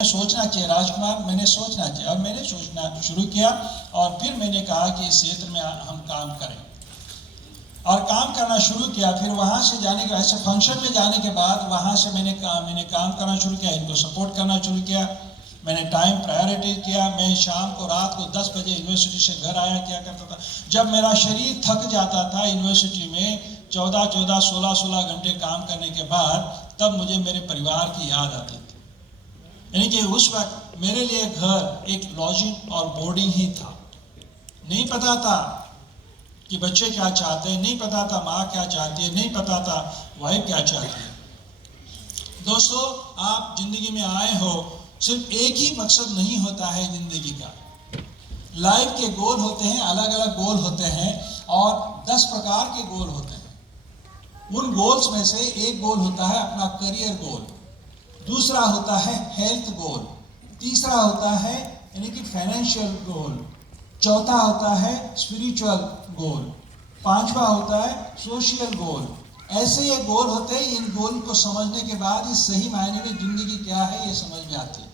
सोचना चाहिए राजकुमार, मैंने सोचना चाहिए और मैंने सोचना शुरू किया और फिर मैंने कहा कि इस क्षेत्र में हम काम करें और काम करना शुरू किया। फिर वहाँ से जाने के ऐसे फंक्शन में जाने के बाद वहाँ से मैंने काम करना शुरू किया, इनको सपोर्ट करना शुरू किया। मैंने टाइम प्रायोरिटी किया। मैं शाम को रात को 10 बजे यूनिवर्सिटी से घर आया किया करता था। जब मेरा शरीर थक जाता था यूनिवर्सिटी में 14-14, 16-16 घंटे काम करने के बाद, तब मुझे मेरे परिवार की याद आती थी। यानी कि उस वक्त मेरे लिए घर एक लॉजिंग और बोर्डिंग ही था। नहीं पता था कि बच्चे क्या चाहते हैं, नहीं पता था माँ क्या चाहती है, नहीं पता था वाइफ क्या चाहती है। दोस्तों, आप जिंदगी में आए हो, सिर्फ एक ही मकसद नहीं होता है जिंदगी का। लाइफ के गोल होते हैं, अलग अलग गोल होते हैं और 10 प्रकार के गोल होते हैं। उन गोल्स में से एक गोल होता है अपना करियर गोल, दूसरा होता है हेल्थ गोल, तीसरा होता है यानी कि फाइनेंशियल गोल, चौथा होता है स्पिरिचुअल गोल, पांचवा होता है सोशल गोल। ऐसे ये गोल होते हैं। इन गोल को समझने के बाद ही सही मायने में जिंदगी क्या है ये समझ में आती है।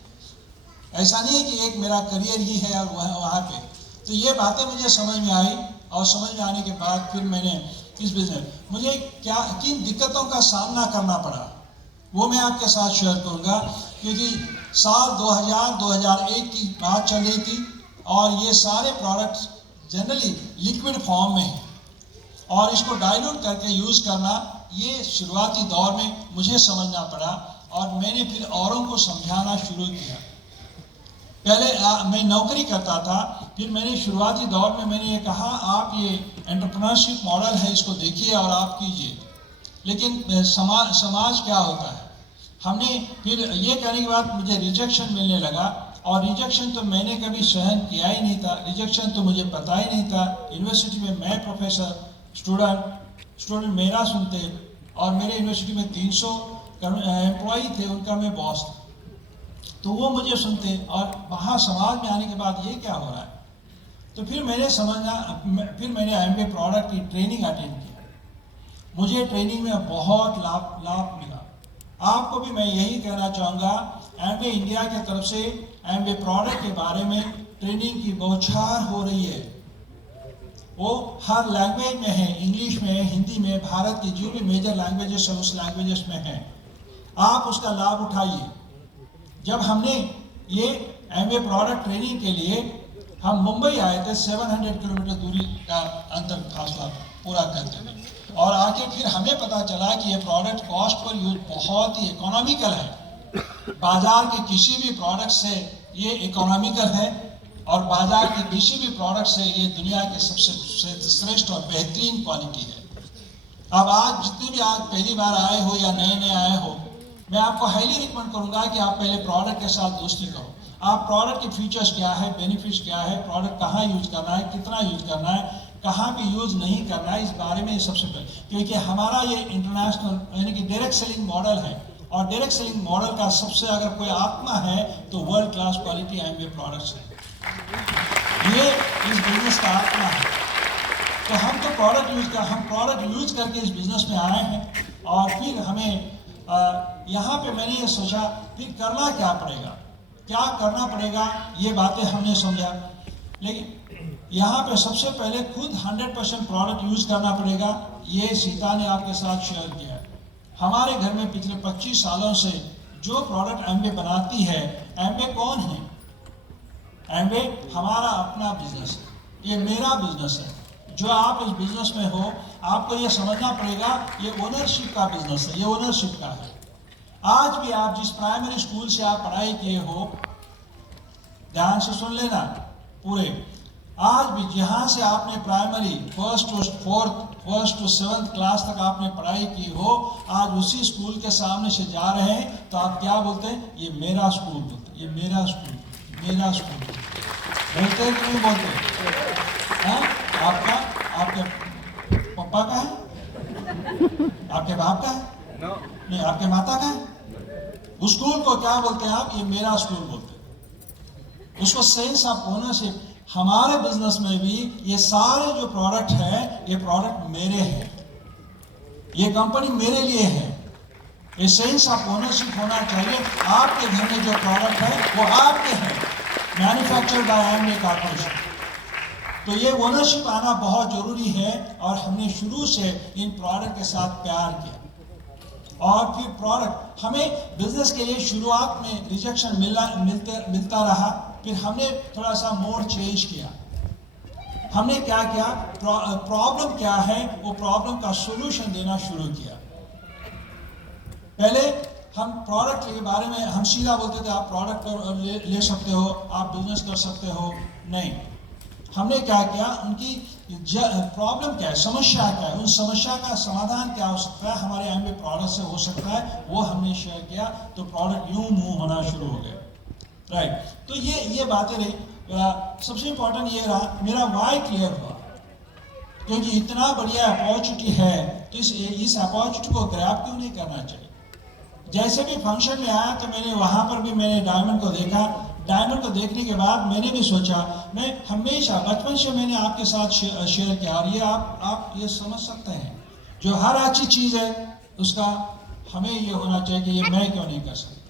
ऐसा नहीं है कि एक मेरा करियर ही है और वहाँ पे। तो ये बातें मुझे समझ में आई और समझ में आने के बाद फिर मैंने इस बिजनेस मुझे किन दिक्कतों का सामना करना पड़ा वो मैं आपके साथ शेयर करूंगा। क्योंकि साल 2000-2001 की बात चल रही थी और ये सारे प्रोडक्ट्स जनरली लिक्विड फॉर्म में हैं और इसको डाइल्यूट करके यूज़ करना ये शुरुआती दौर में मुझे समझना पड़ा और मैंने फिर औरों को समझाना शुरू किया। पहले मैं नौकरी करता था, फिर मैंने शुरुआती दौर में मैंने ये कहा आप ये एंटरप्रेन्योरशिप मॉडल है, इसको देखिए और आप कीजिए। लेकिन समाज क्या होता है, हमने फिर ये कहने के बाद मुझे रिजेक्शन मिलने लगा और रिजेक्शन तो मैंने कभी सहन किया ही नहीं था। रिजेक्शन तो मुझे पता ही नहीं था। यूनिवर्सिटी में मैं प्रोफेसर, स्टूडेंट मेरा सुनते और मेरे यूनिवर्सिटी में 300 एम्प्लॉई थे, उनका मैं बॉस था। तो वो मुझे सुनते और वहाँ समाज में आने के बाद ये क्या हो रहा है। तो फिर मैंने MBA प्रोडक्ट की ट्रेनिंग अटेंड किया। मुझे ट्रेनिंग में बहुत लाभ मिला। आपको भी मैं यही कहना चाहूँगा, MBA इंडिया की तरफ से MBA प्रोडक्ट के बारे में ट्रेनिंग की बौछार हो रही है। वो हर लैंग्वेज में है, इंग्लिश में, हिंदी में, भारत की जो भी मेजर लैंग्वेजेस है उस लैंग्वेजेस में है। आप उसका लाभ उठाइए। जब हमने ये MBA प्रोडक्ट ट्रेनिंग के लिए हम मुंबई आए थे, 700 किलोमीटर दूरी का अंतर फासला पूरा करते हुए, और आके फिर हमें पता चला कि ये प्रोडक्ट कॉस्ट पर यूज बहुत ही इकोनॉमिकल है। बाजार के किसी भी प्रोडक्ट से ये इकोनॉमिकल है और बाजार के किसी भी प्रोडक्ट से ये दुनिया के सबसे श्रेष्ठ और बेहतरीन क्वालिटी है। अब आज जितने भी आज पहली बार आए हो या नए आए हो, मैं आपको हाईली रिकमेंड करूंगा कि आप पहले प्रोडक्ट के साथ दोस्ती करो। आप प्रोडक्ट के फीचर्स क्या है, बेनिफिट्स क्या है, प्रोडक्ट कहाँ यूज करना है, कितना यूज करना है, कहाँ पे यूज नहीं करना है, इस बारे में सबसे पहले। क्योंकि हमारा ये इंटरनेशनल यानी कि डायरेक्ट सेलिंग मॉडल है और डायरेक्ट सेलिंग मॉडल का सबसे अगर कोई आत्मा है तो world class quality MBA products है। ये इस बिजनेस का आत्मा है। तो हम तो प्रोडक्ट यूज करके इस बिजनेस में आए हैं और फिर हमें यहाँ पे मैंने ये सोचा फिर करना क्या करना पड़ेगा, ये बातें हमने समझा। लेकिन यहाँ पे सबसे पहले खुद 100% प्रोडक्ट यूज करना पड़ेगा। ये सीता ने आपके साथ शेयर किया। हमारे घर में पिछले 25 सालों से जो प्रोडक्ट MBA बनाती है, MBA कौन है? MBA हमारा अपना बिजनेस है, ये मेरा बिजनेस है। जो आप इस बिजनेस में हो, आपको ये समझना पड़ेगा ये ओनरशिप का बिजनेस है, ये ओनरशिप का है। आज भी आप जिस प्राइमरी स्कूल से आप पढ़ाई किए हो, ध्यान से सुन लेना पूरे, आज भी जहाँ से आपने primary first to 7th class तक आपने पढ़ाई की हो, आज उसी स्कूल के सामने से जा रहे हैं तो आप क्या बोलते हैं? ये मेरा स्कूल बोलते हैं, ये मेरा स्कूल बोलते हैं कि नहीं बोलते? हाँ, आपके पापा का है, आपके बाप का है, नहीं आपके माता का है। उस स्कूल को क्या बोलते हैं आप? ये मेरा स्कूल बोलते हैं। उसको सेंस ऑफ ओनरशिप। हमारे बिजनेस में भी ये सारे जो प्रोडक्ट है, ये प्रोडक्ट मेरे हैं, ये कंपनी मेरे लिए है। ये सेंस ऑफ ओनरशिप होना चाहिए। आपके घर में जो प्रोडक्ट है वो आपके हैं, मैन्युफैक्चर्ड बाय एमवे कॉर्पोरेशन। तो ये ओनरशिप आना बहुत जरूरी है और हमने शुरू से इन प्रोडक्ट के साथ प्यार किया। और फिर प्रोडक्ट हमें बिजनेस के लिए शुरुआत में रिजेक्शन मिलता रहा, फिर हमने थोड़ा सा मोड चेंज किया। हमने क्या किया, प्रॉब्लम क्या है वो प्रॉब्लम का सॉल्यूशन देना शुरू किया। पहले हम प्रोडक्ट के बारे में हम सीधा बोलते थे आप प्रोडक्ट ले सकते हो, आप बिजनेस कर सकते हो। नहीं, हमने क्या किया, उनकी प्रॉब्लम क्या है, समस्या क्या है, उन समस्या का समाधान क्या हो सकता है, हमारे एमवे प्रोडक्ट से हो सकता है, वो हमने शेयर किया। तो प्रोडक्ट यूं मूव होना शुरू हो गया। राइट, तो ये बातें रही। सबसे इंपॉर्टेंट ये रहा, मेरा वाई क्लियर हुआ, क्योंकि इतना बढ़िया अपॉर्चुनिटी है तो इस अपॉर्चुनिटी को ग्रैब क्यों नहीं करना चाहिए। जैसे भी फंक्शन में आया तो मैंने वहां पर भी मैंने डायमंड को देखा। डायमंड को देखने के बाद मैंने भी सोचा, मैं हमेशा बचपन से मैंने आपके साथ शेयर किया, और ये आप ये समझ सकते हैं, जो हर अच्छी चीज़ है उसका हमें ये होना चाहिए कि ये मैं क्यों नहीं कर सकता।